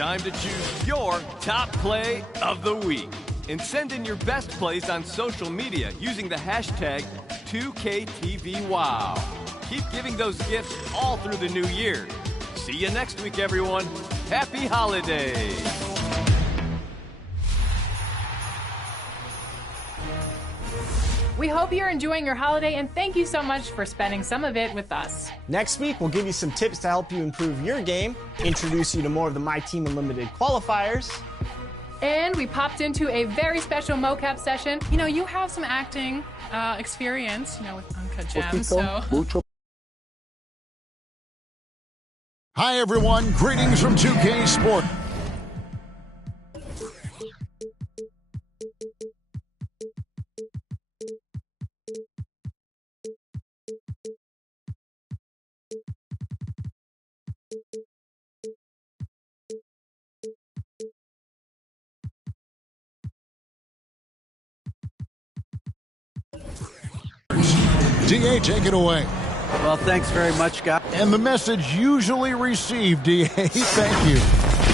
time to choose your top play of the week. And send in your best plays on social media using the hashtag 2KTVWow. Keep giving those gifts all through the new year. See you next week, everyone. Happy holidays. We hope you're enjoying your holiday, and thank you so much for spending some of it with us. Next week, we'll give you some tips to help you improve your game, introduce you to more of the My Team Unlimited qualifiers. And we popped into a very special mocap session. You know, you have some acting experience, with Uncut Gems, so... Hi, everyone. Greetings from 2K Sport. DA, take it away. Well, thanks very much, guys. And the message usually received, DA. Thank you.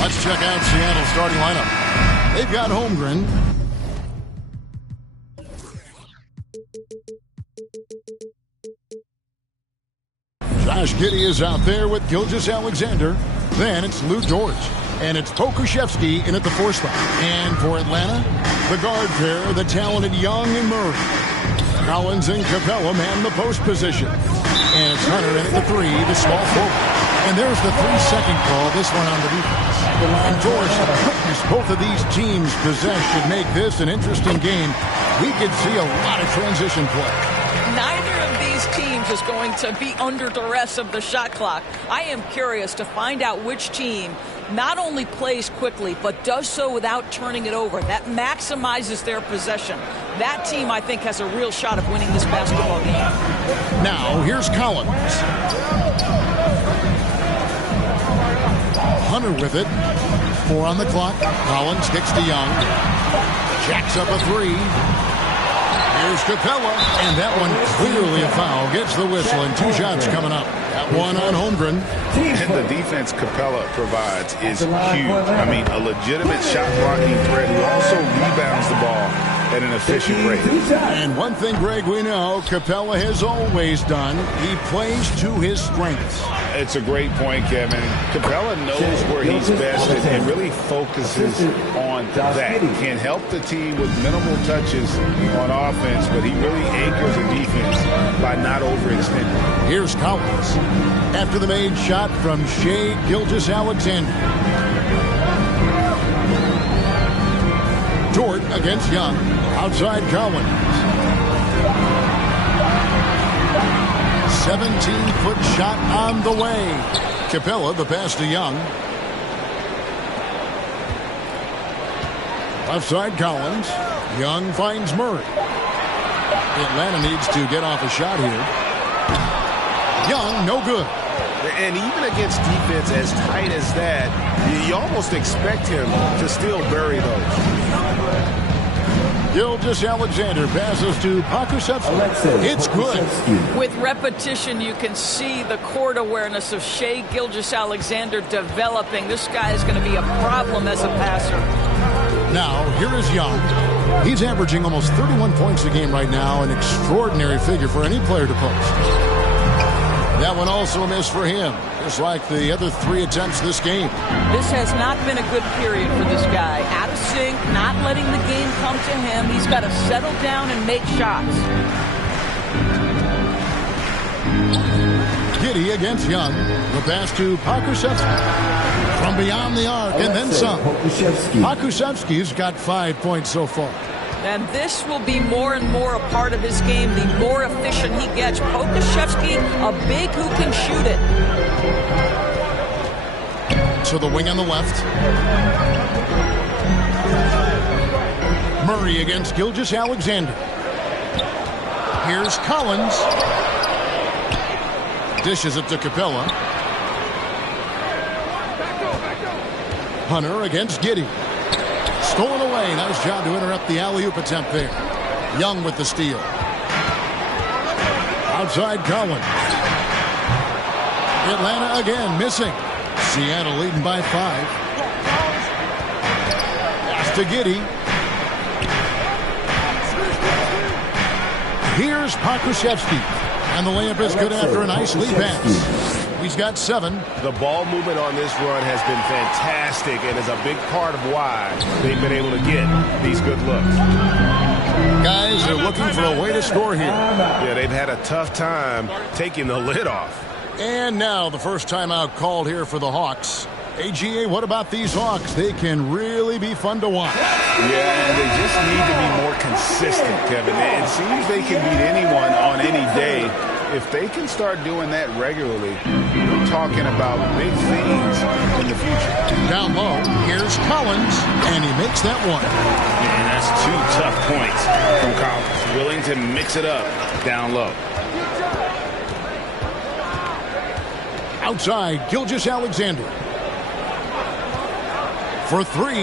Let's check out Seattle's starting lineup. They've got Holmgren. Josh Giddey is out there with Gilgeous-Alexander. Then it's Lou George. And it's Pokuševski in at the 4 spot. And for Atlanta, the guard pair, the talented Young and Murray. Collins and Capella man the post position. And it's Hunter in at the 3, the small forward. And there's the 3-second call, this one on the defense. And George, the quickness both of these teams possess should make this an interesting game. We could see a lot of transition play. Neither of these teams is going to be under duress of the shot clock. I am curious to find out which team not only plays quickly, but does so without turning it over. That maximizes their possession. That team, I think, has a real shot of winning this basketball game. Now, here's Collins. Hunter with it. 4 on the clock. Collins kicks to Young. Jacks up a 3. Here's Capella, and that one clearly a foul. Gets the whistle, and 2 shots coming up. That one on Holmgren. And the defense Capella provides is huge. I mean, a legitimate shot-blocking threat who also rebounds the ball at an efficient rate. And one thing, Greg, we know Capella has always done. He plays to his strengths. It's a great point, Kevin. Capella knows where he's best and really focuses on that. He can help the team with minimal touches on offense, but he really anchors the defense by not overextending. Here's Collins. After the made shot from Shai Gilgeous-Alexander. Dort against Young. Outside Collins. 17-foot shot on the way. Capella, the pass to Young. Left side Collins. Young finds Murray. Atlanta needs to get off a shot here. Young, no good. And even against defense as tight as that, you almost expect him to still bury those. Gilgeous-Alexander passes to Pokuševski. It's good. With repetition, you can see the court awareness of Shai Gilgeous-Alexander developing. This guy is going to be a problem as a passer. Now, here is Young. He's averaging almost 31 points a game right now, an extraordinary figure for any player to post. That one also a miss for him, just like the other 3 attempts this game. This has not been a good period for this guy. Out of sync, not letting the game come to him. He's got to settle down and make shots. Giddey against Young. The pass to Pokuševski. From beyond the arc, and then some. Pokuševski's got 5 points so far. And this will be more and more a part of his game, the more efficient he gets. Pokuševski, a big who can shoot it. To the wing on the left. Murray against Gilgeous-Alexander. Here's Collins. Dishes it to Capella. Hunter against Giddey. Stolen away. Nice job to interrupt the alley-oop attempt there. Young with the steal. Outside Collins. Atlanta again missing. Seattle leading by 5. to Giddey. Here's Pokusevski. And the layup is good after a nice lead pass. He's got 7. The ball movement on this run has been fantastic and is a big part of why they've been able to get these good looks. Guys are looking for a way to score here. Yeah, they've had a tough time taking the lid off. And now the first timeout called here for the Hawks. AGA, what about these Hawks? They can really be fun to watch. Yeah, and they just need to be more consistent, Kevin. It seems they can beat anyone on any day. If they can start doing that regularly, we're talking about big things in the future. Down low, here's Collins, and he makes that one. Man, that's 2 tough points from Collins. Willing to mix it up down low. Outside, Gilgeous-Alexander. For 3,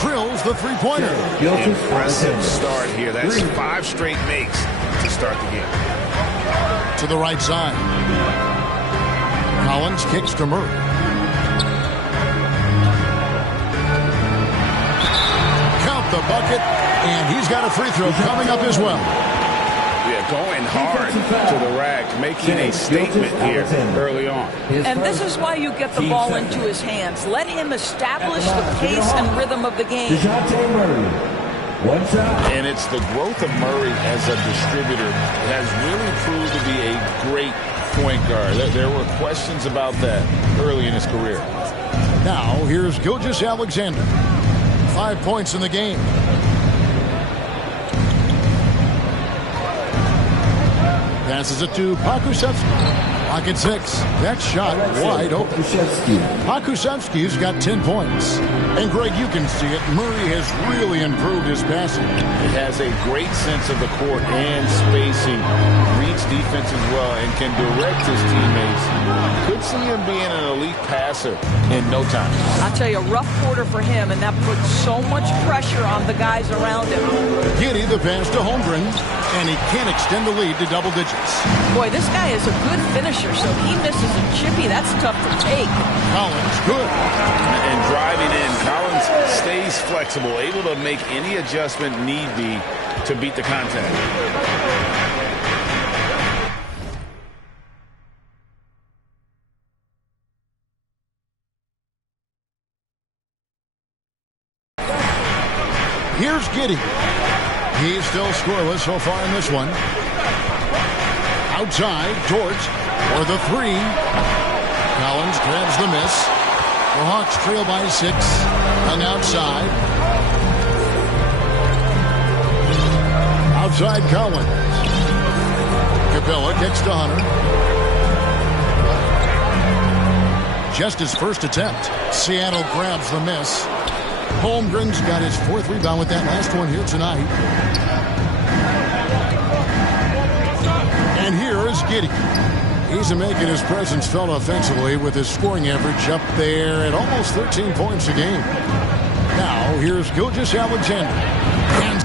drills the three-pointer. Impressive start here. That's 5 straight makes to start the game. To the right side. Collins kicks to Murray. Count the bucket, and he's got a free throw coming up as well. Yeah, going hard to the rack, making a statement here early on. And this is why you get the ball into his hands. Let him establish the pace and rhythm of the game. And it's the growth of Murray as a distributor that has really proved to be a great point guard. There were questions about that early in his career. Now, here's Gilgeous-Alexander. 5 points in the game. Passes it to Pokusevski. Pocket 6. That shot wide open. Pokusevski's got 10 points. And, Greg, you can see it. Murray has really improved his passing. He has a great sense of the court and spacing. Reads defense as well and can direct his teammates. Could see him being an elite passer in no time. I'll tell you, a rough quarter for him, and that puts so much pressure on the guys around him. Giddey the pass to Holmgren, and he can't extend the lead to double digits. Boy, this guy is a good finisher, so he misses a chippy. That's tough to take. Collins, good. And driving in, Collins stays flexible, able to make any adjustment need be to beat the contact. Here's Giddey. He's still scoreless so far in this one. Outside, George for the 3. Collins grabs the miss. The Hawks trail by 6. Hung outside. Outside, Collins. Capella kicks to Hunter. Just his first attempt. Seattle grabs the miss. Holmgren's got his 4th rebound with that last one here tonight. And here is Giddey. He's making his presence felt offensively with his scoring average up there at almost 13 points a game. Now, here's Gilgeous-Alexander. And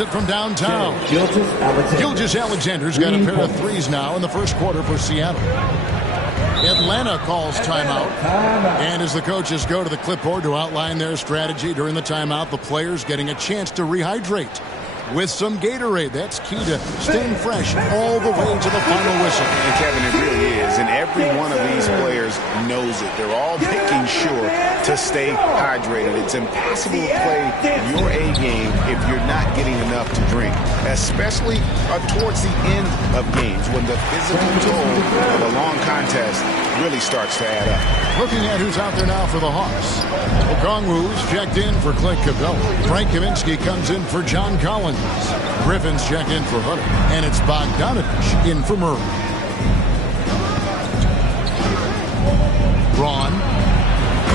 it from downtown. Gilgeous-Alexander's got a pair of 3s now in the first quarter for Seattle. Atlanta calls timeout. And as the coaches go to the clipboard to outline their strategy during the timeout, the players getting a chance to rehydrate with some Gatorade. That's key to staying fresh all the way to the final whistle. And Kevin, it really is. And every one of these players knows it. They're all making sure to stay hydrated. It's impossible to play your A game if you're not getting enough to drink, especially towards the end of games when the physical toll of a long contest really starts to add up. Looking at who's out there now for the Hawks. Okongwu's checked in for Clint Capella. Frank Kaminsky comes in for John Collins. Griffin's checked in for Hunter. And it's Bogdanovich in for Murray. Braun.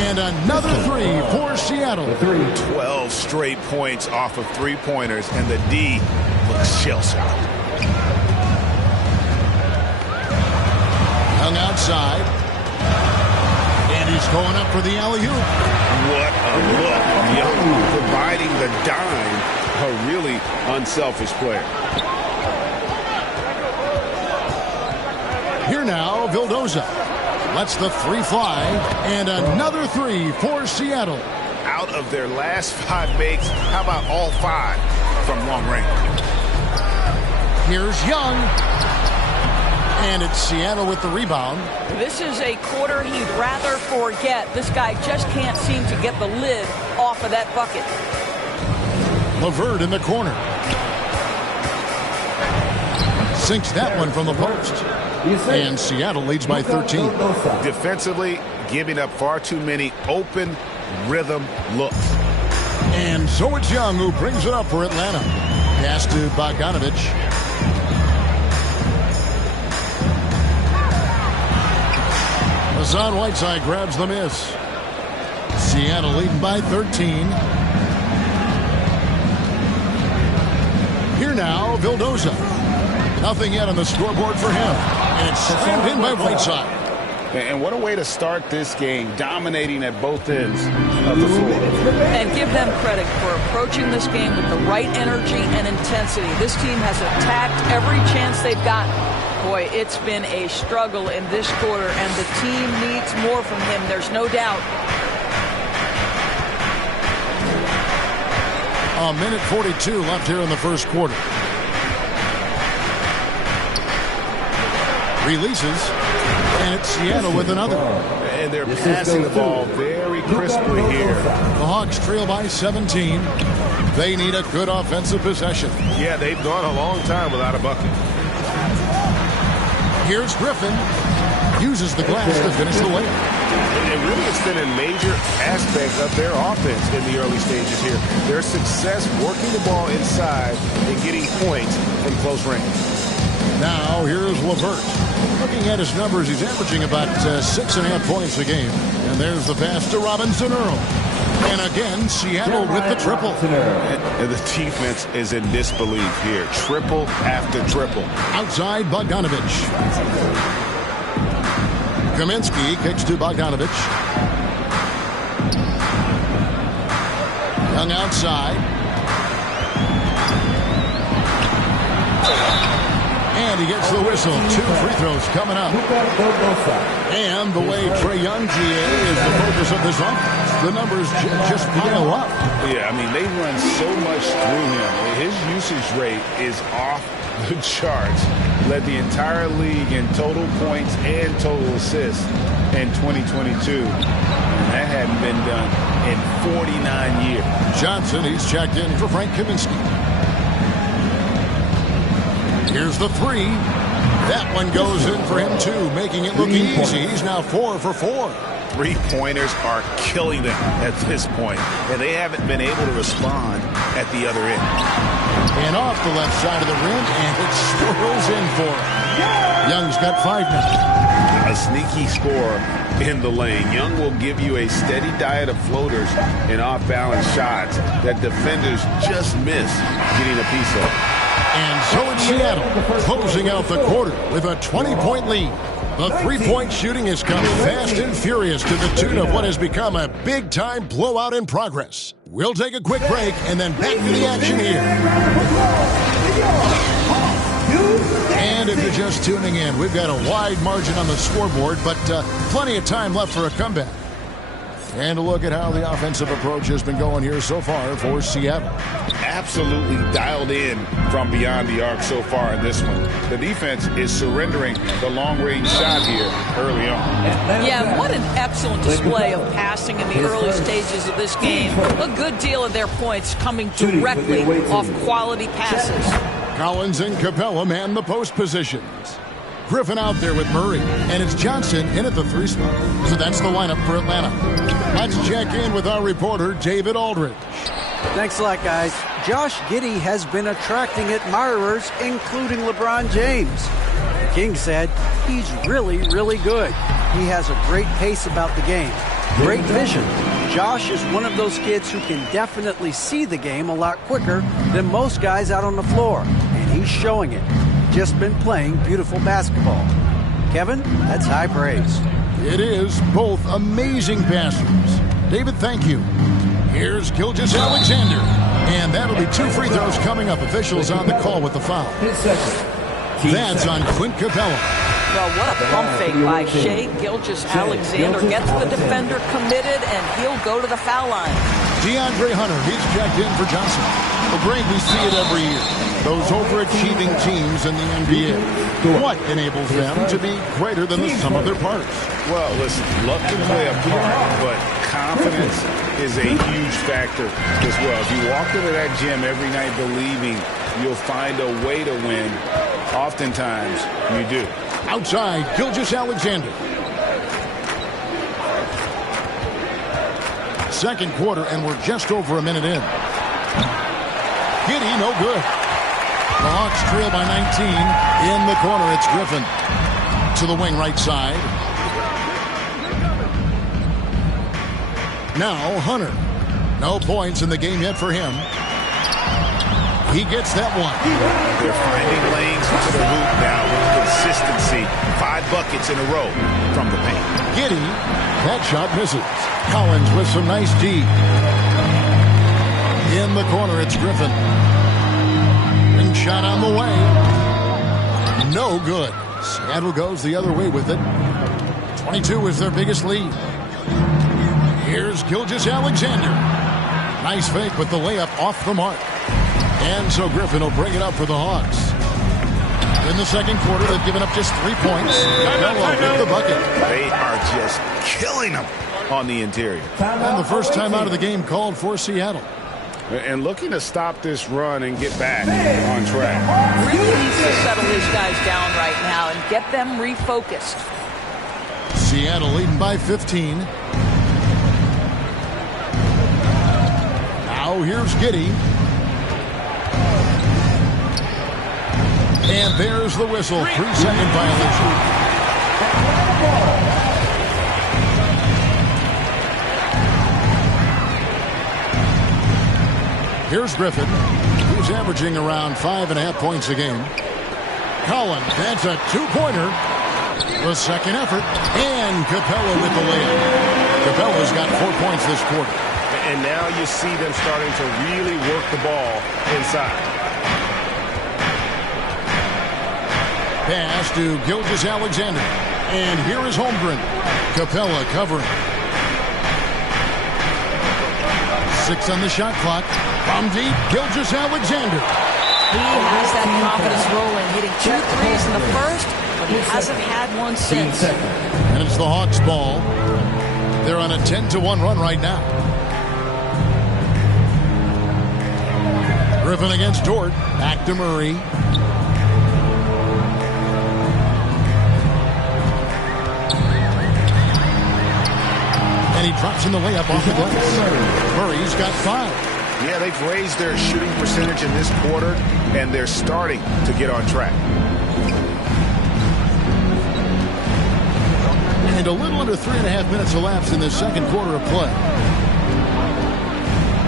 And another 3 for Seattle. 12 straight points off of 3-pointers, and the D looks shell-shocked. Hung outside. And he's going up for the alley-oop. What a look. Young providing the dime. A really unselfish player. Here now, Vildoza. lets the three fly, and another three for Seattle. Out of their last 5 makes, how about all 5 from long range? Here's Young. And it's Seattle with the rebound. This is a quarter he'd rather forget. This guy just can't seem to get the lid off of that bucket. LeVert in the corner. Sinks that one from the post. And Seattle leads by 13. Defensively, giving up far too many open rhythm looks. And so it's Young who brings it up for Atlanta. Pass to Bogdanovich. Hassan Whiteside grabs the miss. Seattle leading by 13. Here now, Vildoza. Nothing yet on the scoreboard for him. And it's slammed in by Whiteside. And what a way to start this game, dominating at both ends of the floor. And give them credit for approaching this game with the right energy and intensity. This team has attacked every chance they've gotten. Boy, it's been a struggle in this quarter, and the team needs more from him, there's no doubt. A minute 42 left here in the first quarter. Releases, and it's Seattle with another. And they're passing the ball very crisply here. The Hawks trail by 17. They need a good offensive possession. Yeah, they've gone a long time without a bucket. Here's Griffin. Uses the glass to finish the layup. It really has been a major aspect of their offense in the early stages here. Their success working the ball inside and getting points from close range. Now here's LeVert. Looking at his numbers, he's averaging about 6.5 points a game. And there's the pass to Robinson Earl. And again, Seattle with the triple. And the defense is in disbelief here. Triple after triple. Outside Bogdanovich. Kaminsky kicks to Bogdanovich. Young outside. And he gets the whistle. 2 free throws coming up. And the way Trae Young, GA, is the focus of this offense. The numbers just pile up. Yeah, I mean, they run so much through him. His usage rate is off the charts. Led the entire league in total points and total assists in 2022. And that hadn't been done in 49 years. Johnson, he's checked in for Frank Kaminsky. Here's the three. That one goes in for him, too, making it look easy. He's now 4 for 4. Three-pointers are killing them at this point, and they haven't been able to respond at the other end. And off the left side of the rim, and it swirls in for him. Young's got 5 now. A sneaky score in the lane. Young will give you a steady diet of floaters and off-balance shots that defenders just miss getting a piece of. And so it's Seattle closing out the quarter with a 20-point lead. The three-point shooting has come fast and furious to the tune of what has become a big-time blowout in progress. We'll take a quick break and then back to the action here. And if you're just tuning in, we've got a wide margin on the scoreboard, but plenty of time left for a comeback. And a look at how the offensive approach has been going here so far for Seattle. Absolutely dialed in from beyond the arc so far in this one. The defense is surrendering the long-range shot here early on. Yeah, what an excellent display of passing in the early stages of this game. A good deal of their points coming directly off quality passes. Collins and Capella man the post positions. Griffin out there with Murray, and it's Johnson in at the 3 spot. So that's the lineup for Atlanta. Let's check in with our reporter, David Aldridge. Thanks a lot, guys. Josh Giddey has been attracting admirers, including LeBron James. The King said he's really, really good. He has a great pace about the game, great vision. Josh is one of those kids who can definitely see the game a lot quicker than most guys out on the floor, and he's showing it. Just been playing beautiful basketball. Kevin, that's high praise. It is. Both amazing passers. David, thank you. Here's Gilgeous-Alexander. And that'll be 2 free throws coming up. Officials on the call with the foul. That's on Clint Capella. Well, what a pump fake by sha70st's. Gets the defender committed, and he'll go to the foul line. DeAndre Hunter, he's checked in for Johnson. Well, Greg, we see it every year. Those overachieving teams in the NBA. What enables them to be greater than the sum of their parts? Well, listen, luck can play a part, but confidence is a huge factor as well. If you walk into that gym every night believing you'll find a way to win, oftentimes you do. Outside, Gilgeous-Alexander. Second quarter, and we're just over a minute in. Giddey, no good. The Hawks trail by 19. In the corner, it's Griffin. To the wing right side. Now Hunter. No points in the game yet for him. He gets that one. They're finding lanes to the hoop now with consistency. 5 buckets in a row from the paint. Giddey, that shot misses. Collins with some nice D. In the corner, it's Griffin. And shot on the way. No good. Seattle goes the other way with it. 22 is their biggest lead. Here's Gilgeous-Alexander. Nice fake with the layup off the mark. And so Griffin will bring it up for the Hawks. In the second quarter, they've given up just 3 points. Carmelo with the bucket. They are just killing them on the interior. And the first time out of the game called for Seattle. And looking to stop this run and get back on track. Really needs to settle his guys down right now and get them refocused. Seattle leading by 15. Now here's Giddey. And there's the whistle. 3-second violation. Here's Griffin. He's averaging around 5.5 points a game. Collins, that's a 2-pointer. The second effort. And Capella with the layup. Capella's got 4 points this quarter. And now you see them starting to really work the ball inside. Pass to Gilgeous-Alexander. And here is Holmgren. Capella covering. 6 on the shot clock. From deep, Gilgeous-Alexander. He has that confidence rolling, hitting 2 threes in the first, but he hasn't had one since. And it's the Hawks' ball. They're on a 10-1 run right now. Griffin against Dort. Back to Murray. And he drops in the layup off the glass. Murray's got 5. Yeah, they've raised their shooting percentage in this quarter, and they're starting to get on track. And a little under 3.5 minutes elapsed in this second quarter of play.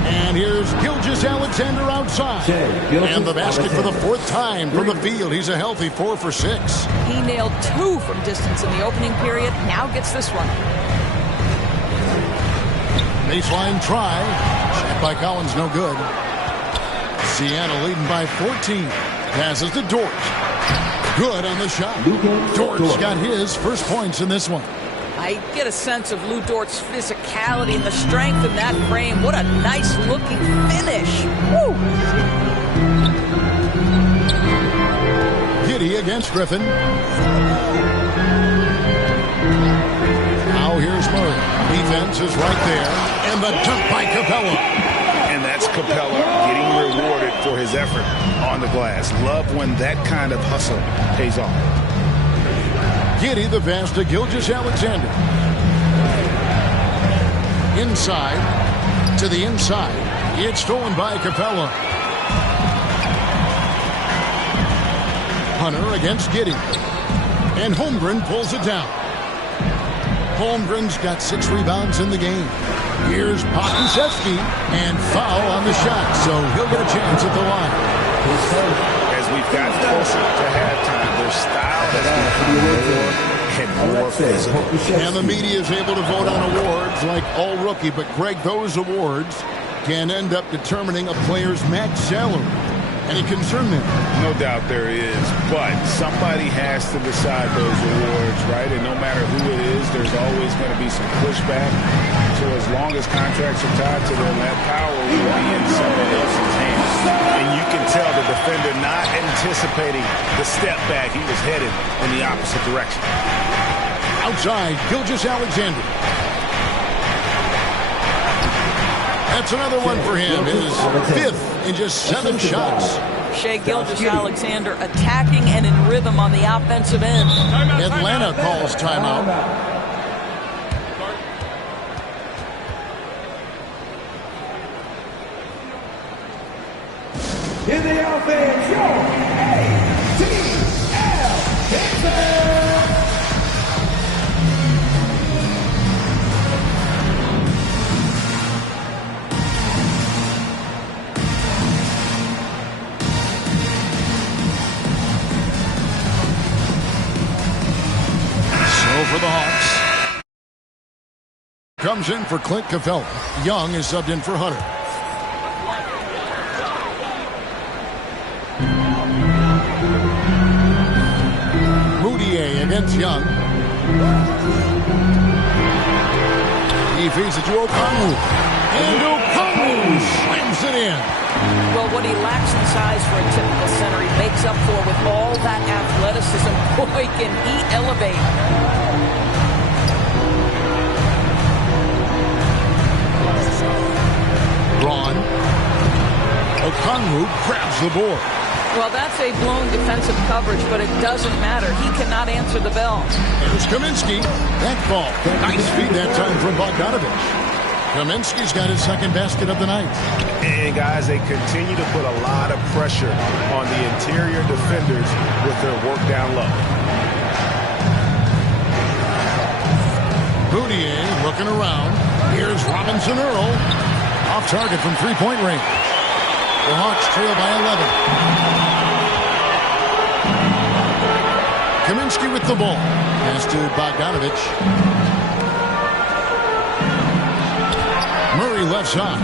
And here's Gilgeous-Alexander outside. And the basket for the 4th time from the field. He's a healthy 4 for 6. He nailed 2 from distance in the opening period. Now gets this one. Baseline try. Shot by Collins, no good. Seattle leading by 14. Passes to Dort. Good on the shot. Dort's got his first points in this one. I get a sense of Lou Dort's physicality and the strength in that frame. What a nice-looking finish. Woo! Giddey against Griffin. Now here's Murray. Defense is right there. And the dunk by Capella. And that's Capella getting rewarded for his effort on the glass. Love when that kind of hustle pays off. Giddey the pass to Gilgeous-Alexander. Inside. To the inside. It's stolen by Capella. Hunter against Giddey. And Holmgren pulls it down. Holmgren's got 6 rebounds in the game. Here's Pokusevski, and foul on the shot, so he'll get a chance at the line. As we've gotten closer to halftime, their style has become more physical. And the media is able to vote on awards like All Rookie, but Greg, those awards can end up determining a player's max salary. Any concern there? No doubt there is, but somebody has to decide those awards, right? And no matter who it is, there's always going to be some pushback. So as long as contracts are tied to them, that power will be in someone else's hands. And you can tell the defender not anticipating the step back. He was headed in the opposite direction. Outside, Gilgeous-Alexander. That's another one for him. His 5th in just 7 shots. Shea Gilgeous-Alexander attacking and in rhythm on the offensive end. Atlanta calls timeout. In the offense, your ATL For the Hawks. Comes in for Clint Capella. Young is subbed in for Hunter. Moutier against Young. He feeds it to Okongwu. And Okongwu slams it in. Well, what he lacks in size for a typical center, he makes up for with all that athleticism. Boy, can he elevate. Braun. Okongwu grabs the board. Well, that's a blown defensive coverage, but it doesn't matter. He cannot answer the bell. There's Kaminsky. That ball. Nice feed that time from Bogdanovich. Kaminsky's got his 2nd basket of the night. And, guys, they continue to put a lot of pressure on the interior defenders with their work down low. Moutier looking around. Here's Robinson Earl. Off target from 3-point range. The Hawks trail by 11. Kaminsky with the ball. Pass to Bogdanovich. Murray left side.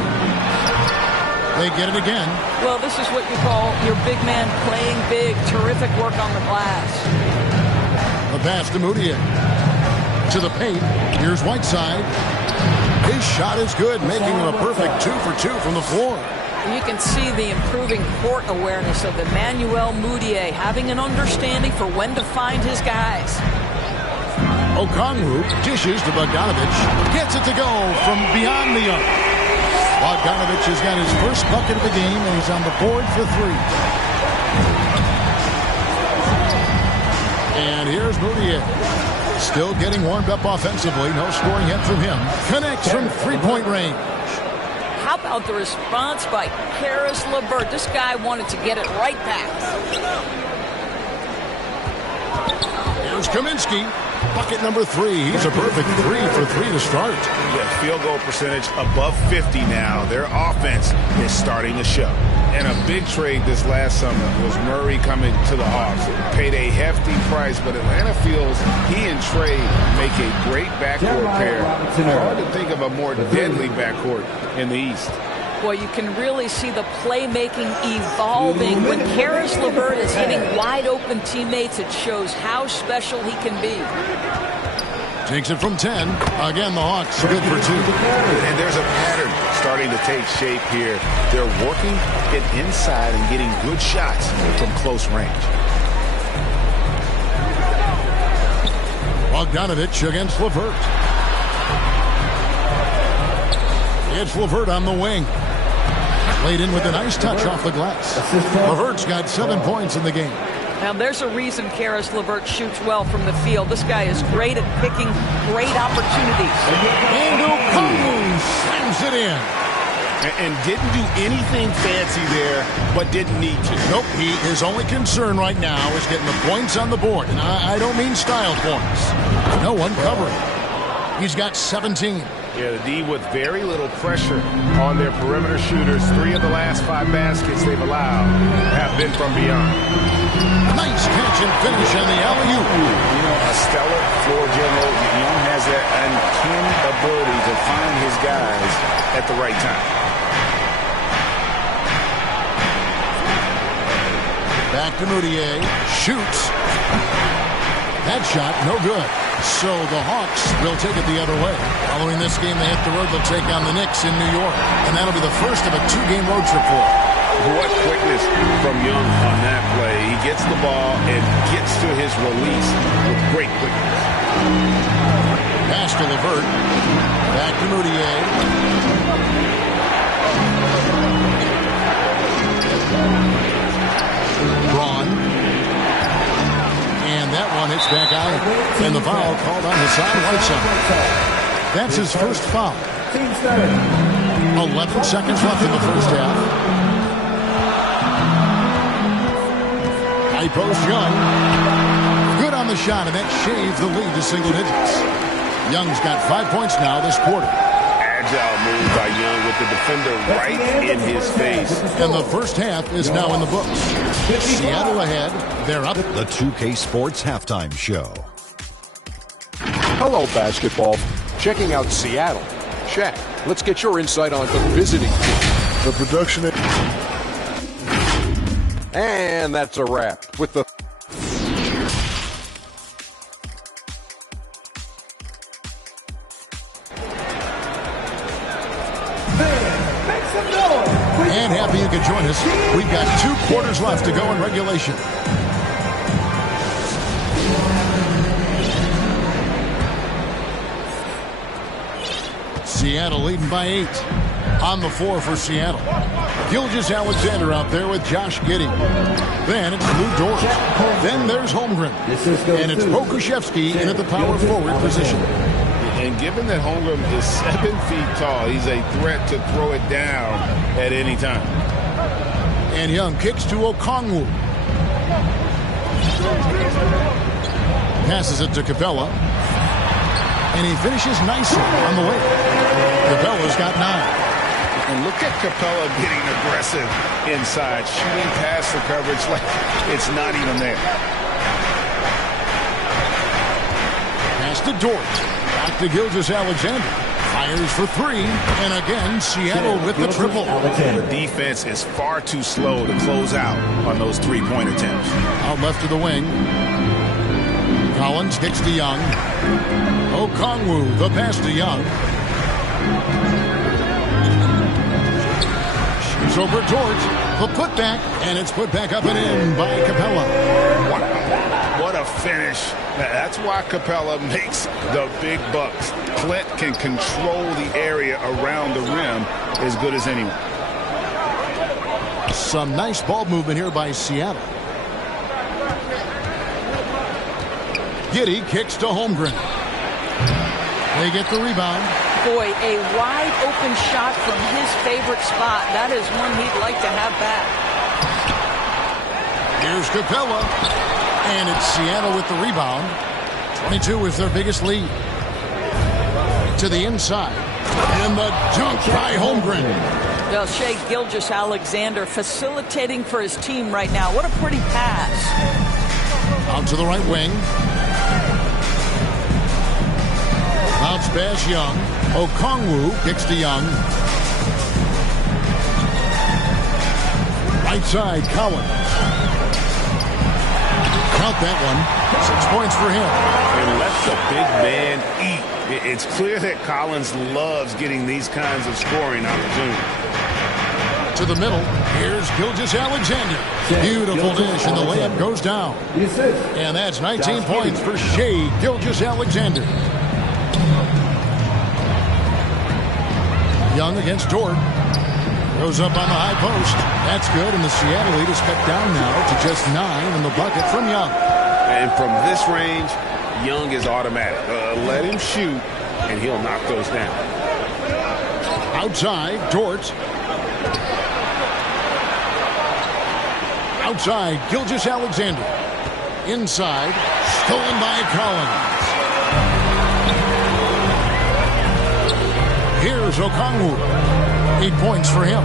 They get it again. Well, this is what you call your big man playing big. Terrific work on the glass. A pass to Moutier. To the paint. Here's Whiteside. His shot is good, making him a perfect 2 for 2 from the floor. You can see the improving court awareness of Emmanuel Moutier, having an understanding for when to find his guys. Okongwu dishes to Bogdanovich. Gets it to go from beyond the arc. Bogdanovich has got his first bucket of the game, and he's on the board for 3. And here's Moutier. Still getting warmed up offensively. No scoring yet from him. Connects from 3-point range. How about the response by Caris LeVert? This guy wanted to get it right back. Here's Kaminsky. Bucket number 3. He's a perfect 3 for 3 to start. Yeah, field goal percentage above 50 now. Their offense is starting to show. And a big trade this last summer was Murray coming to the Hawks. Paid a hefty price, but Atlanta feels he and Trey make a great backcourt pair. Hard to think of a more deadly backcourt in the East. Well, you can really see the playmaking evolving. When Caris LeVert is hitting wide-open teammates, it shows how special he can be. Takes it from 10. Again, the Hawks good for 2. And there's a pattern starting to take shape here. They're working it inside and getting good shots from close range. Bogdanovich against LeVert. It's LeVert on the wing. Laid in with a nice touch off the glass. LeVert's got 7 points in the game. Now, there's a reason Caris LeVert shoots well from the field. This guy is great at picking great opportunities. And Okongwu slams it in. And didn't do anything fancy there, but didn't need to. Nope, his only concern right now is getting the points on the board. And I don't mean style points. No one covering. He's got 17. Yeah, the D with very little pressure on their perimeter shooters. 3 of the last 5 baskets they've allowed have been from beyond. Nice catch and finish on the alley-oop. You know, a stellar floor general. Young has that uncanny ability to find his guys at the right time. Back to Moutier. Shoots. That shot, no good. So the Hawks will take it the other way. Following this game, they hit the road. They'll take on the Knicks in New York. And that'll be the first of a 2-game road trip for them. What quickness from Young on that play. He gets the ball and gets to his release with great quickness. Pass to LeVert. Back to Moutier. Braun. And that one hits back out. And the foul called on Hassan Whiteside. That's his first foul. 11 seconds left in the first half. High post Young. Good on the shot, and that shaves the lead to single digits. Young's got 5 points now this quarter. Agile move by Young with the defender right in his face. And the first half is now in the books. Seattle ahead. They're up. The 2K Sports Halftime Show. Hello, basketball. Checking out Seattle. Shaq, let's get your insight on the visiting team. The production. And that's a wrap with the... And happy you could join us. We've got 2 quarters left to go in regulation. Seattle leading by 8. On the floor for Seattle. Gilgeous-Alexander out there with Josh Giddey. Then it's Lou Dort. Then there's Holmgren. And it's Pokuševski in at the power forward position. And given that Holmgren is 7 feet tall, he's a threat to throw it down at any time. And Young kicks to Okongwu. Passes it to Capella. And he finishes nicely on the way. Capella's got 9. And look at Capella getting aggressive inside, shooting past the coverage like it's not even there. Pass to Dort. Back to Gilgeous-Alexander. Fires for 3. And again, Seattle with the triple. The defense is far too slow to close out on those 3-point attempts. Out left to the wing. Collins kicks to Young. Okongwu, the pass to Young. Shoots over Dort. The putback, and it's put back up and in by Capella. What a finish. That's why Capella makes the big bucks. Clint can control the area around the rim as good as anyone. Some nice ball movement here by Seattle. Giddey kicks to Holmgren. They get the rebound. Boy, a wide open shot from his favorite spot. That is one he'd like to have back. Here's Capella. And it's Seattle with the rebound. 22 is their biggest lead. To the inside. And the dunk by Holmgren. Well, Shea Gilgeous-Alexander facilitating for his team right now. What a pretty pass. Out to the right wing. Bounce pass Young. Okongwu kicks to Young. Right side, Collins. Count that one. 6 points for him. And let the big man eat. It's clear that Collins loves getting these kinds of scoring opportunities. To the middle. Here's Gilgeous-Alexander. Beautiful dish, and the layup goes down. And that's 19 points for Shea Gilgeous-Alexander. Young against Dort. Goes up on the high post. That's good, and the Seattle lead is cut down now to just 9 in the bucket from Young. And from this range, Young is automatic. Let him shoot, and he'll knock those down. Outside, Dort. Outside, Gilgeous-Alexander. Inside, stolen by Collins. Here's Okongwu. 8 points for him.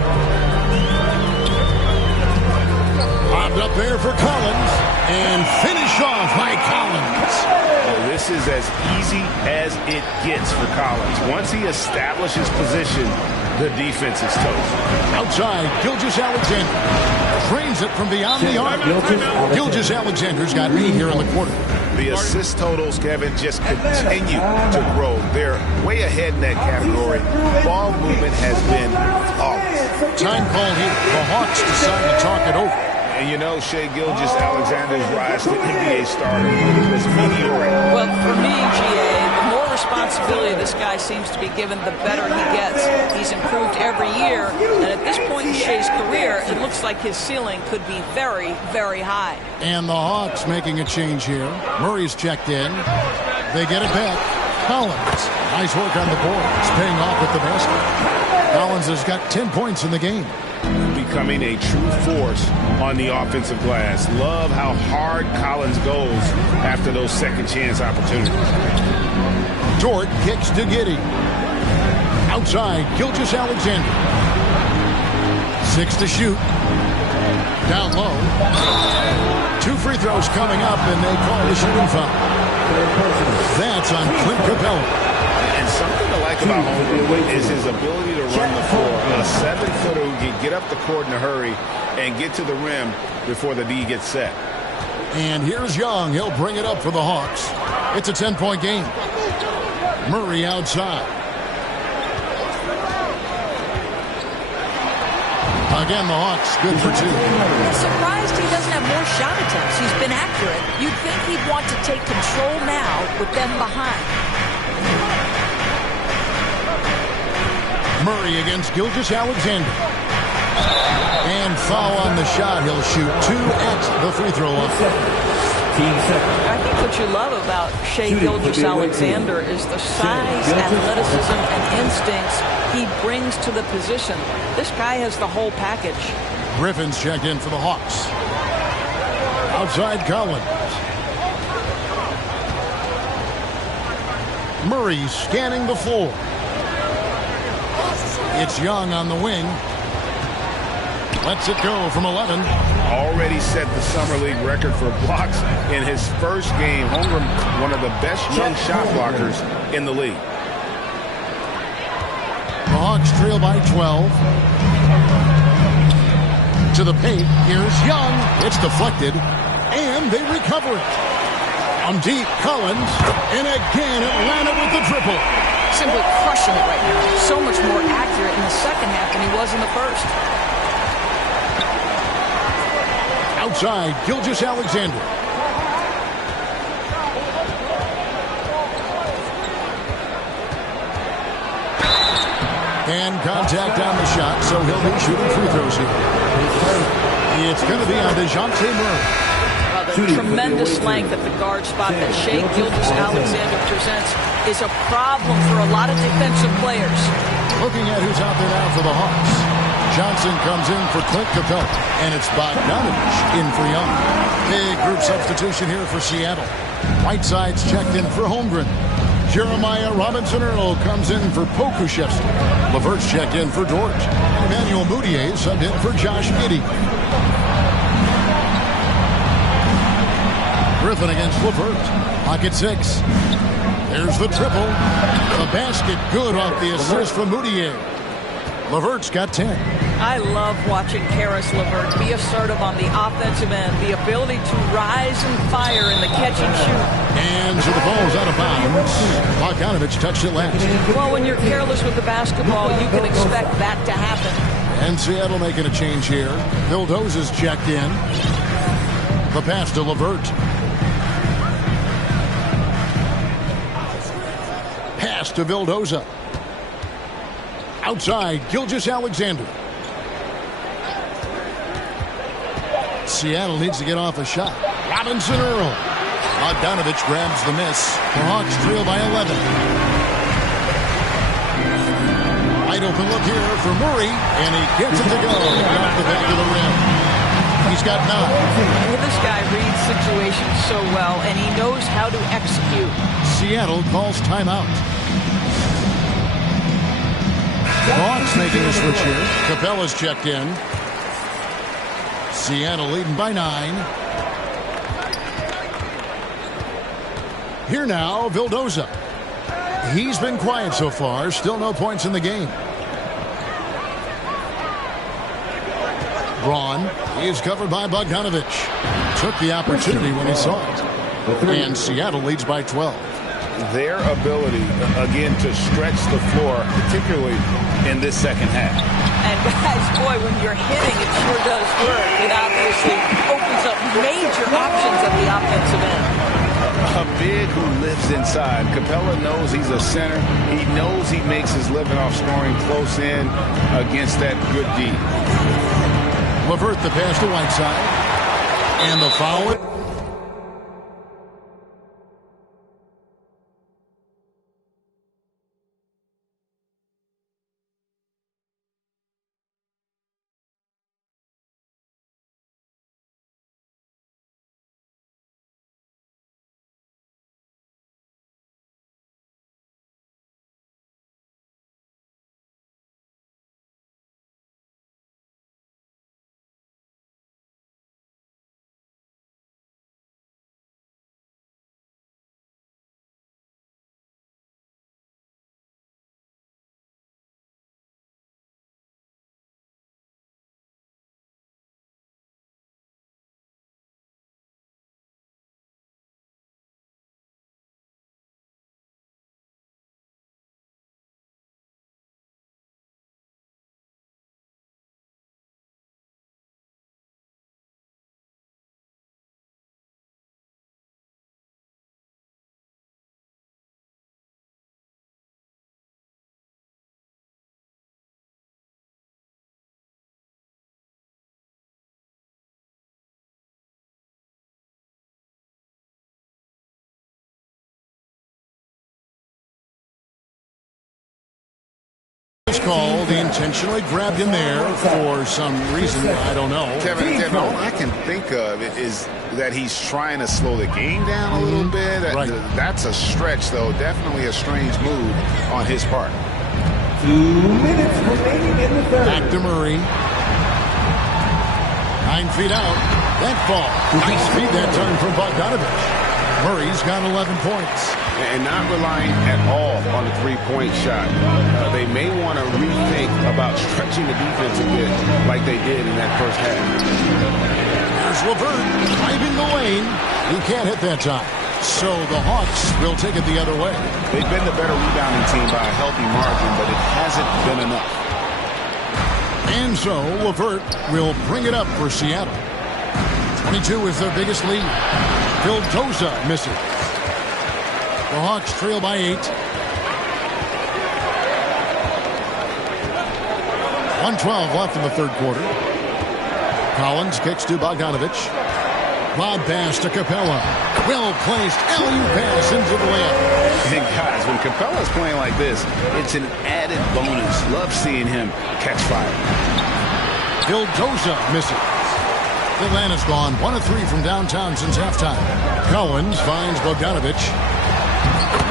Bobbed up there for Collins. And finish off by Collins. Oh, this is as easy as it gets for Collins. Once he establishes position, the defense is toast. Outside, Gilgeous-Alexander. Drains it from beyond the arc. Gilgeous Alexander's got 8 here in the quarter. The assist totals, Kevin, just continue to grow. They're way ahead in that category. Ball movement has been flawless. Time called here. The Hawks decide to talk it over. And you know, Shea Gilgeous-Alexander's rise to NBA stardom was meteoric. Well, for me, GA, the more responsibility this guy seems to be given, the better he gets. He's improved every year, and at this point in Shea's career, it looks like his ceiling could be very, very high. And the Hawks making a change here. Murray's checked in. They get it back. Collins. Nice work on the boards, paying off with the basket. Collins has got 10 points in the game. Becoming a true force on the offensive glass. Love how hard Collins goes after those second chance opportunities. Dort kicks to Giddey. Outside, Gilgeous-Alexander. 6 to shoot. Down low. 2 free throws coming up, and they call the shooting foul. That's on Clint Capella. And something to like about Holmgren is his ability to run the floor. A 7-footer who can get up the court in a hurry and get to the rim before the D gets set. And here's Young. He'll bring it up for the Hawks. It's a 10-point game. Murray outside. Again, the Hawks good for 2. I'm surprised he doesn't have more shot attempts. He's been accurate. You'd think he'd want to take control now with them behind. Murray against Gilgeous-Alexander. And foul on the shot. He'll shoot 2 at the free throw line. I think what you love about Shea Gilgeous-Alexander is the size, athleticism, and instincts he brings to the position. This guy has the whole package. Griffin's checked in for the Hawks. Outside Collins. Murray scanning the floor. It's Young on the wing. Lets it go from 11. Already set the Summer League record for blocks in his first game. Holmgren, one of the best young shot blockers in the league. The Hawks trail by 12. To the paint. Here's Young. It's deflected. And they recover it. On deep, Collins. And again, Atlanta with the triple. Simply crushing it right now. So much more accurate in the second half than he was in the first. Outside, Gilgeous-Alexander. And contact on the shot, so he'll be shooting free throws here. It's going to be on DeJounte Murray. The tremendous length at the guard spot that Shea Gilgeous-Alexander presents is a problem for a lot of defensive players. Looking at who's out there now for the Hawks. Johnson comes in for Clint Capella, and it's Bogdanovich in for Young. Big group substitution here for Seattle. Whiteside's checked in for Holmgren. Jeremiah Robinson-Earl comes in for Pokuševski. Levert's checked in for Dort. Emmanuel Mudiay subbed in for Josh Giddey. Griffin against Levert. Pocket 6. There's the triple. The basket good off the assist from Mudiay. Levert's got 10. I love watching Karis LeVert be assertive on the offensive end. The ability to rise and fire in the catch and shoot. And so the ball's out of bounds. Bogdanovich touched it last. Well, when you're careless with the basketball, you can expect that to happen. And Seattle making a change here. Vildoza's checked in. The pass to LeVert. Pass to Vildoza. Outside, Gilgeous-Alexander. Seattle needs to get off a shot. Robinson-Earl. Bogdanovich grabs the miss. The Hawks trail by 11. Wide open look here for Murray, and he gets it to go off the back of the rim. He's got 9. Well, this guy reads situations so well, and he knows how to execute. Seattle calls timeout. The Hawks making a switch here. Capella's checked in. Seattle leading by 9. Here now, Vildoza. He's been quiet so far. Still no points in the game. Braun is covered by Bogdanovich. Took the opportunity when he saw it. And Seattle leads by 12. Their ability, again, to stretch the floor, particularly in this second half. And guys, boy, when you're hitting, it sure does work. It obviously opens up major options at the offensive end. A big who lives inside. Capella knows he's a center. He knows he makes his living off scoring close in against that good D. LeVert the pass to Whiteside. And the foul. Called, intentionally grabbed him there for some reason, I don't know. Kevin, all I can think of is that he's trying to slow the game down a little bit. Right. That's a stretch, though. Definitely a strange move on his part. 2 minutes remaining in the third. Back to Murray. 9 feet out. That ball. Nice feed that time from Bogdanovich. Murray's got 11 points. And not relying at all on the three-point shot. They may want to rethink about stretching the defense a bit like they did in that first half. There's LeVert driving the lane. He can't hit that time. So the Hawks will take it the other way. They've been the better rebounding team by a healthy margin, but it hasn't been enough. And so LeVert will bring it up for Seattle. 22 is their biggest lead. Vildoza misses. The Hawks trail by 8. 1:12 left in the third quarter. Collins kicks to Bogdanovich. Lob pass to Capella. Well placed. alley-oop pass into the layup. And guys, when Capella's playing like this, it's an added bonus. Love seeing him catch fire. Vildoza misses. Atlanta's gone 1 of 3 from downtown since halftime. Collins finds Bogdanovich.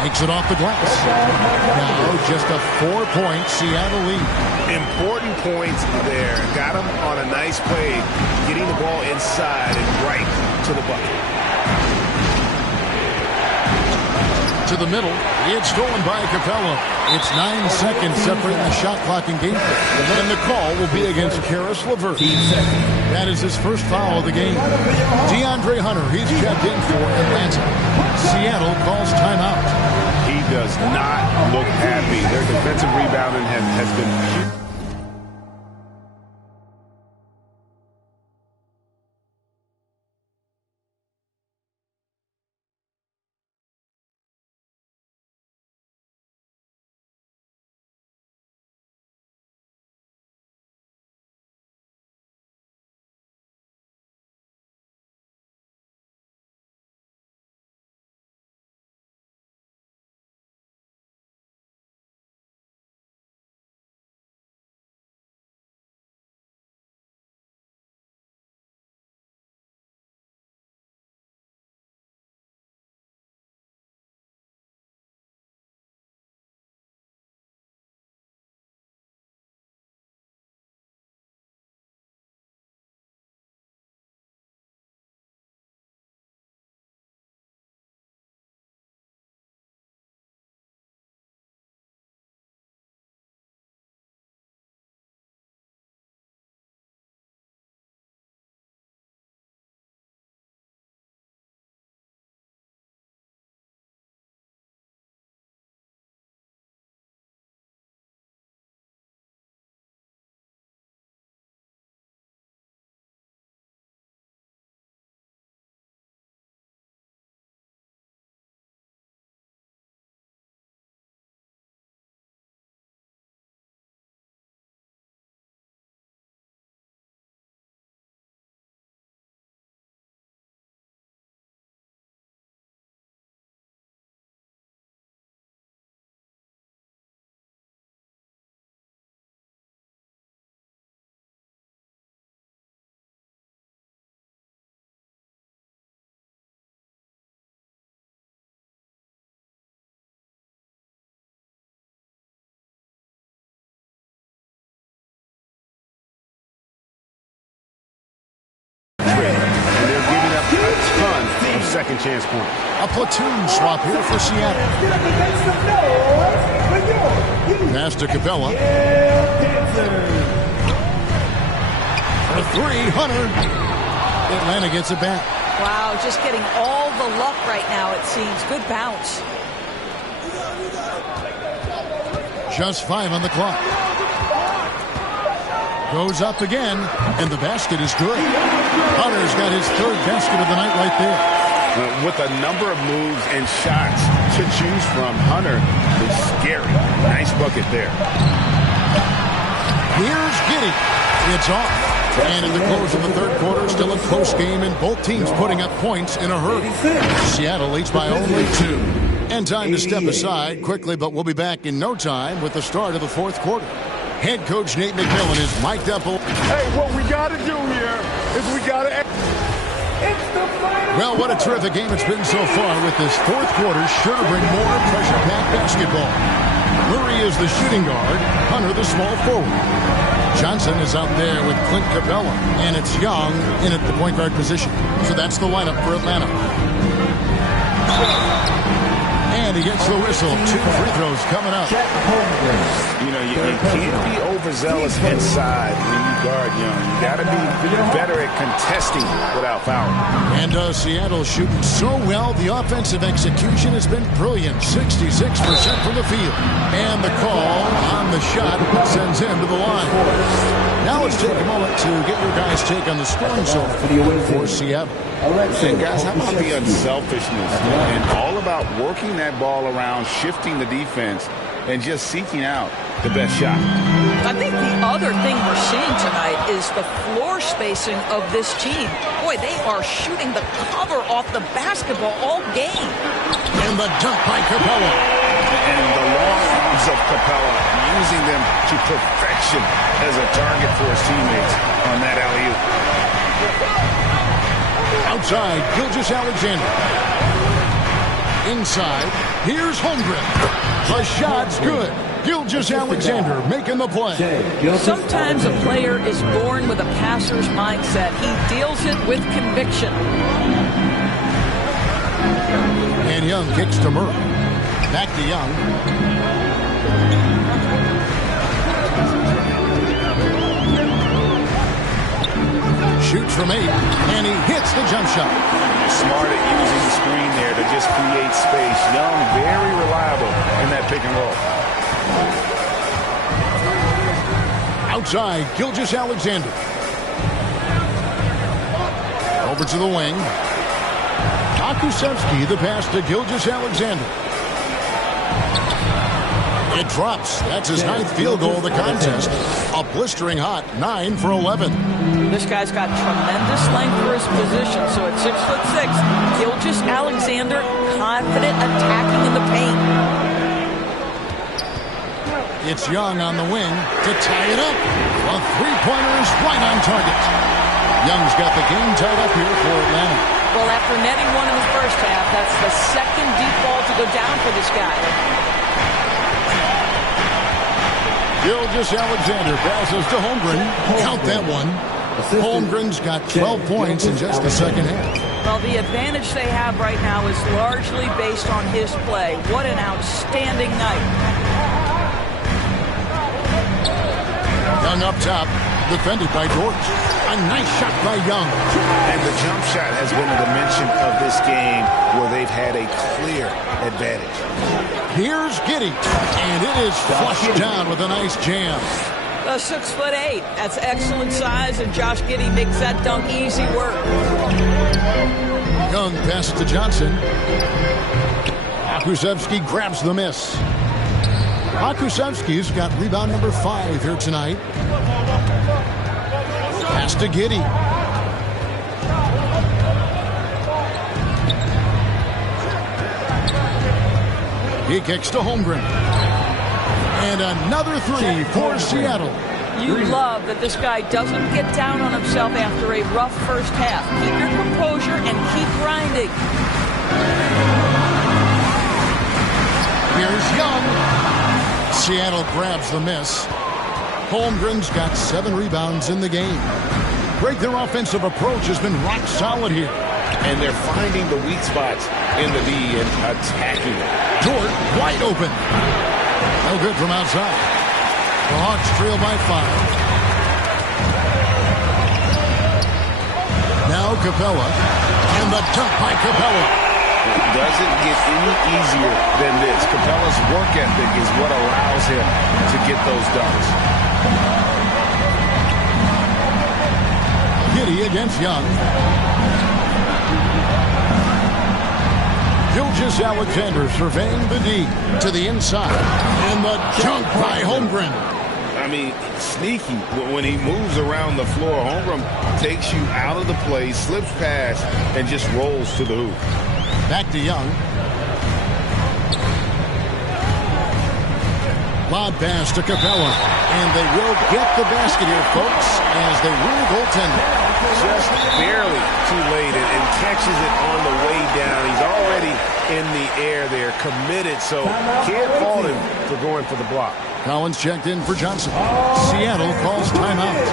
Makes it off the glass. Now just a 4-point Seattle lead. Important points there. Got him on a nice play, getting the ball inside and right to the bucket. To the middle. It's stolen by Capella. It's 9 seconds separating the shot clock and game. And the call will be against Karis LeVert. That is his first foul of the game. DeAndre Hunter, he's checked in for Atlanta. Seattle calls timeout. He does not look happy. Their defensive rebounding has been second chance point. A platoon swap here for Seattle. Pass to Capella. For three, Hunter. Atlanta gets it back. Wow, just getting all the luck right now, it seems. Good bounce. Just 5 on the clock. Goes up again, and the basket is good. Hunter's got his third basket of the night right there. With a number of moves and shots to choose from, Hunter is scary. Nice bucket there. Here's Giddey. It's off. And in the close of the third quarter, still a close game, and both teams putting up points in a hurry. Seattle leads by only 2. And time to step aside quickly, but we'll be back in no time with the start of the fourth quarter. Head coach Nate McMillan is mic'd up. Hey, what we got to do here is we got to... Well, what a terrific game it's been so far, with this fourth quarter sure to bring more pressure-packed basketball. Murray is the shooting guard, Hunter the small forward. Johnson is out there with Clint Capella, and it's Young in at the point guard position. So that's the lineup for Atlanta. And he gets the whistle. 2 free throws coming up. You know, you can't be overzealous inside when you guard Young. You got to be better at contesting without fouling. And Seattle shooting so well. The offensive execution has been brilliant. 66% from the field. And the call on the shot sends him to the line. Now let's take a moment to get your guys' take on the scoring zone for Seattle. And guys, how about the unselfishness and all about working that ball around, shifting the defense, and just seeking out the best shot? I think the other thing we're seeing tonight is the floor spacing of this team. Boy, they are shooting the cover off the basketball all game. And the dunk by Capella. And the long arms of Capella, using them to perfection as a target for his teammates on that alley-oop. Outside, Gilgeous-Alexander. Inside, here's Holmgren. The shot's good. Gilgeous-Alexander making the play. Sometimes a player is born with a passer's mindset. He deals it with conviction. And Young kicks to Murray. Back to Young. Shoots from 8, and he hits the jump shot. Smart at using the screen there to just create space. Young, very reliable in that pick and roll. Outside, Gilgeous-Alexander. Over to the wing. Akusevsky, the pass to Gilgeous-Alexander. It drops. That's his 9th field goal of the contest. A blistering hot 9 for 11. This guy's got tremendous length for his position. So at 6'6", Gilgeous-Alexander confident attacking in the paint. It's Young on the wing to tie it up. A three-pointer is right on target. Young's got the game tied up here for Atlanta. Well, after netting one in the first half, that's the second deep ball to go down for this guy. Gilgeous-Alexander passes to Holmgren. Count that one. Holmgren's got 12 points in just the second half. Well, the advantage they have right now is largely based on his play. What an outstanding night. Young up top, defended by George. A nice shot by Young. And the jump shot has been a dimension of this game where they've had a clear advantage. Here's Giddey, and it is flushed down with a nice jam. 6'8". That's excellent size, and Josh Giddey makes that dunk easy work. Young passes to Johnson. Akusevsky grabs the miss. Akusevsky's got rebound number 5 here tonight. Pass to Giddey. He kicks to Holmgren. And another 3 for Seattle. You love that this guy doesn't get down on himself after a rough first half. Keep your composure and keep grinding. Here's Young. Seattle grabs the miss. Holmgren's got 7 rebounds in the game. Their offensive approach has been rock solid here. and they're finding the weak spots in the D and attacking it. Dort wide open. No good from outside. The Hawks trail by 5. Now Capella, and the dunk by Capella. It doesn't get any easier than this. Capella's work ethic is what allows him to get those dunks. Giddey against Young. Gilgeous-Alexander surveying the D to the inside. And the dunk by Holmgren. I mean, sneaky. When he moves around the floor, Holmgren takes you out of the play, slips past, and just rolls to the hoop. Back to Young. Lob pass to Capella. And they will get the basket here, folks, as they rule goaltending. Just barely too late and catches it on the way down. He's already in the air there, committed, so can't fault him for going for the block. Collins checked in for Johnson. Seattle calls timeout.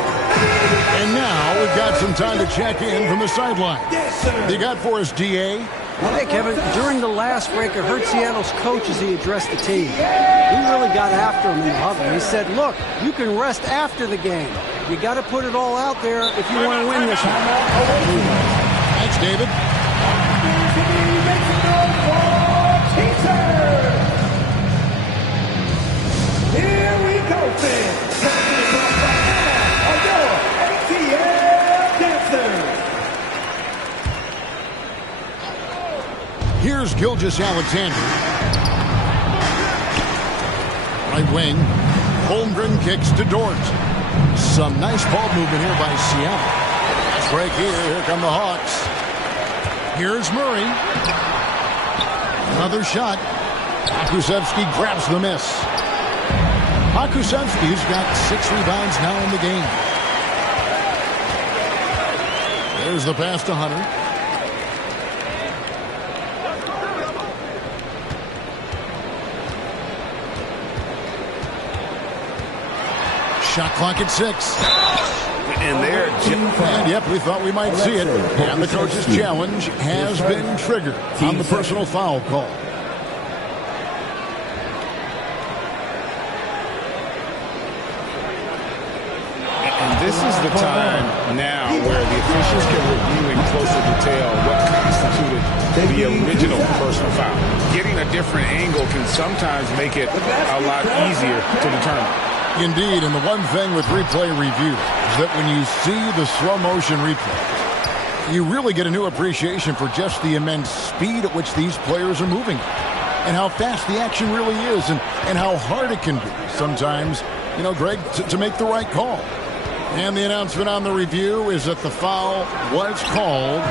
And now we've got some time to check in from the sideline. You got for us, D.A.? Hey, Kevin, during the last break, I heard Seattle's coach as he addressed the team. He really got after him in the huddle. He said, look, you can rest after the game. You got to put it all out there if you want to win this one. Thanks, David. Here we go, fans. Are your ATL dancers. Here's Gilgeous-Alexander. Right wing. Holmgren kicks to Dort. Some nice ball movement here by Seattle. Let's break here. Here come the Hawks. Here's Murray. Another shot. Pokusevski grabs the miss. Pokusevski's got 6 rebounds now in the game. There's the pass to Hunter. Shot clock at 6. And there, and yep, we thought we might see it. And the coach's challenge has been triggered on the personal foul call. This is the time now where the officials can review in closer detail what constituted the original personal foul. Getting a different angle can sometimes make it a lot easier to determine. Indeed, and the one thing with replay review is that when you see the slow motion replay, you really get a new appreciation for just the immense speed at which these players are moving and how fast the action really is and how hard it can be sometimes, you know, Greg, to make the right call. And the announcement on the review is that the foul was called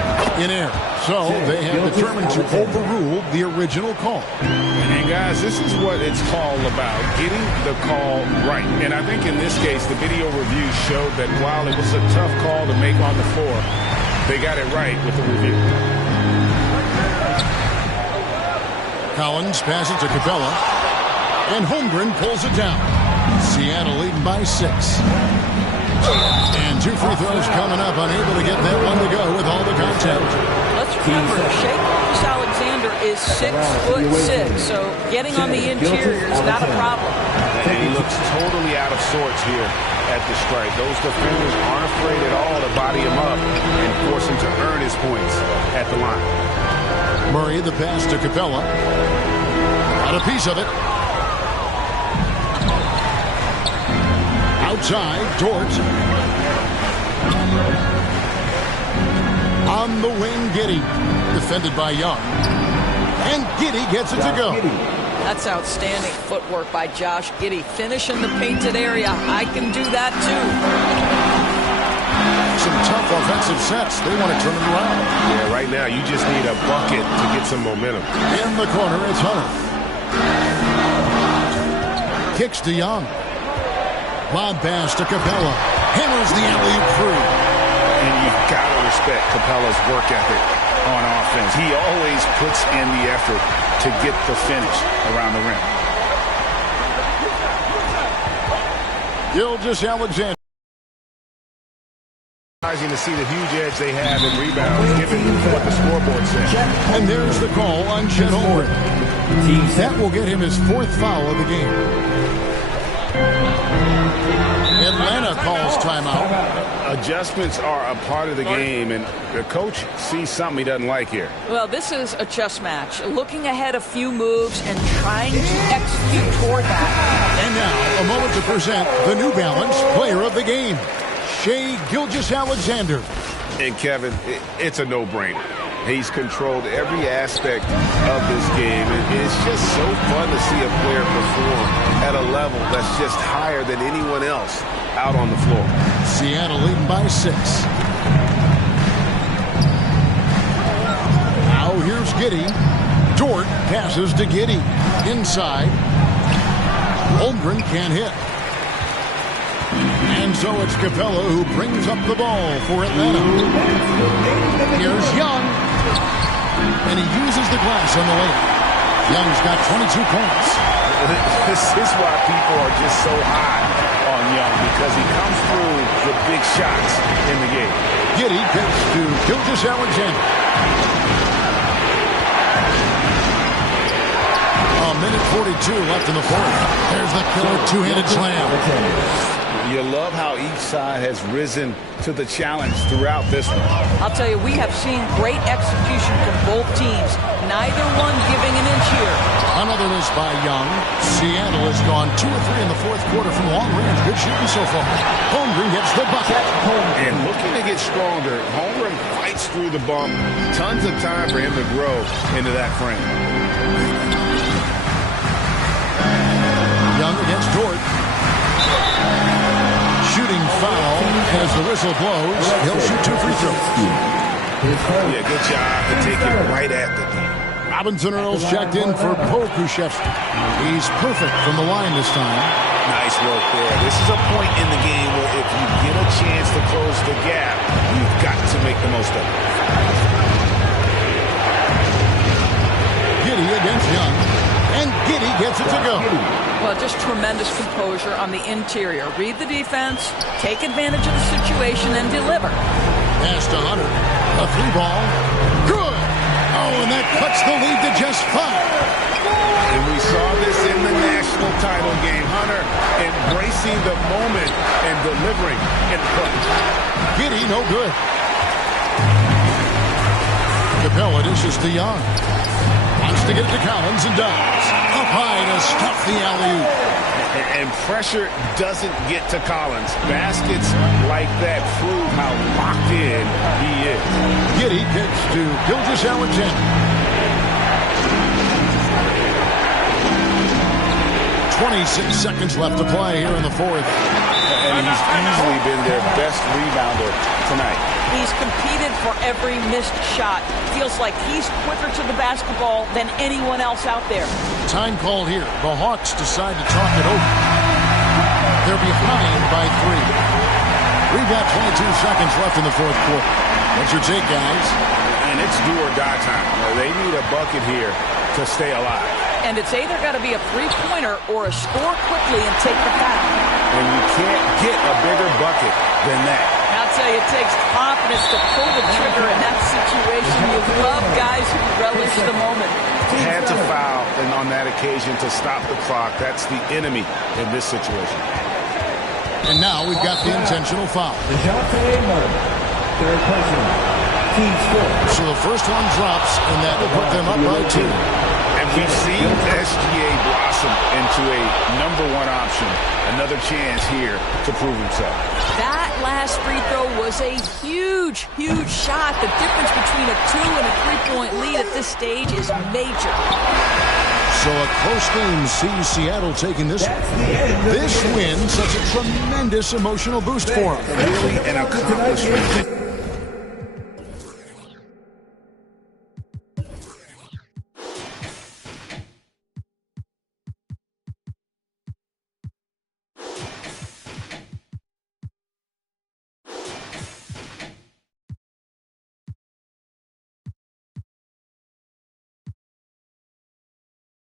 in error. So they have determined to overrule the original call. And guys, this is what it's all about, getting the call right. And I think in this case, the video review showed that while it was a tough call to make on the floor, they got it right with the review. Collins passes to Capella. And Holmgren pulls it down. Seattle leading by 6. And 2 free throws coming up, unable to get that one to go with all the contact. Let's remember, Gilgeous-Alexander is 6'6", so getting on the interior is not a problem. And he looks totally out of sorts here at the stripe. Those defenders aren't afraid at all to body him up and force him to earn his points at the line. Murray, the pass to Capella. Got a piece of it. Outside, Dort. On the wing, Giddey. Defended by Young. And Giddey gets it to go. That's outstanding footwork by Josh Giddey. Finish in the painted area. I can do that too. Some tough offensive sets. They want to turn it around. Yeah, right now you just need a bucket to get some momentum. In the corner, it's Hunter. Kicks to Young. Lob pass to Capella. Hammers the alley-oop through. And you've got to respect Capella's work ethic on offense. He always puts in the effort to get the finish around the rim. Gilgeous-Alexander. To see the huge edge they have in rebounds, given what the scoreboard says. And there's the call on Chet Holmgren. That will get him his 4th foul of the game. Atlanta calls timeout. Adjustments are a part of the game, and the coach sees something he doesn't like here. Well, this is a chess match. Looking ahead a few moves and trying to execute toward that. And now, a moment to present the New Balance Player of the Game, Shai Gilgeous-Alexander. And Kevin, it's a no-brainer. He's controlled every aspect of this game, and it's just so fun to see a player perform at a level that's just higher than anyone else out on the floor. Seattle leading by 6. Now here's Giddey. Dort passes to Giddey. Inside. Holmgren can't hit. And so it's Capella who brings up the ball for Atlanta. Here's Young. And he uses the glass on the layup. Young's got 22 points. This is why people are just so high on Young, because he comes through with big shots in the game. Giddey gets to Gilgeous-Alexander. A minute 42 left in the 4th. There's the killer two-handed slam. You love how each side has risen to the challenge throughout this one. I'll tell you, we have seen great execution from both teams. Neither one giving an inch here. Another miss by Young. Seattle has gone 2 of 3 in the 4th quarter from long range. Good shooting so far. Holmgren gets the bucket. And looking to get stronger, Holmgren fights through the bump. Tons of time for him to grow into that frame. Young against Dort. Shooting foul as the whistle blows. He'll shoot 2 free throws. Yeah, good job to take it right at the D. Robinson Earls checked in for Pokushevsky. He's perfect from the line this time. Nice work there. This is a point in the game where if you get a chance to close the gap, you've got to make the most of it. Giddey against Young. And Giddey gets it to go. Well, just tremendous composure on the interior. Read the defense, take advantage of the situation, and deliver. Pass to Hunter. A 3-ball. Good. Oh, and that cuts the lead to just 5. And we saw this in the national title game. Hunter embracing the moment and delivering in the clutch. Giddey, no good. Capella dishes to Young. Wants to get it to Collins and does. Up high to stuff the alley-oop. And pressure doesn't get to Collins. Baskets like that prove how locked in he is. Giddey kicks to Gilgeous-Alexander. 26 seconds left to play here in the 4th. And he's easily been their best rebounder tonight. He's competed for every missed shot. Feels like he's quicker to the basketball than anyone else out there. Time called here. The Hawks decide to talk it over. They're behind by 3. We've got 22 seconds left in the 4th quarter. What's your take, guys? And it's do or die time. They need a bucket here to stay alive. And it's either got to be a three-pointer or a score quickly and take the foul. And you can't get a bigger bucket than that. I'll tell you, it takes confidence to pull the trigger in that situation. You love guys who relish the moment. Had to foul, and on that occasion to stop the clock. That's the enemy in this situation. And now we've got the intentional foul. Third person. Team score. So the first one drops, and that will put them up by 2. And we've seen SGA blossom into a #1 option. Another chance here to prove himself. That last free throw was a huge, huge shot. The difference between a 2 and a 3-point lead at this stage is major. So a close game sees Seattle taking this one. This win such a tremendous emotional boost for them. Really an accomplishment.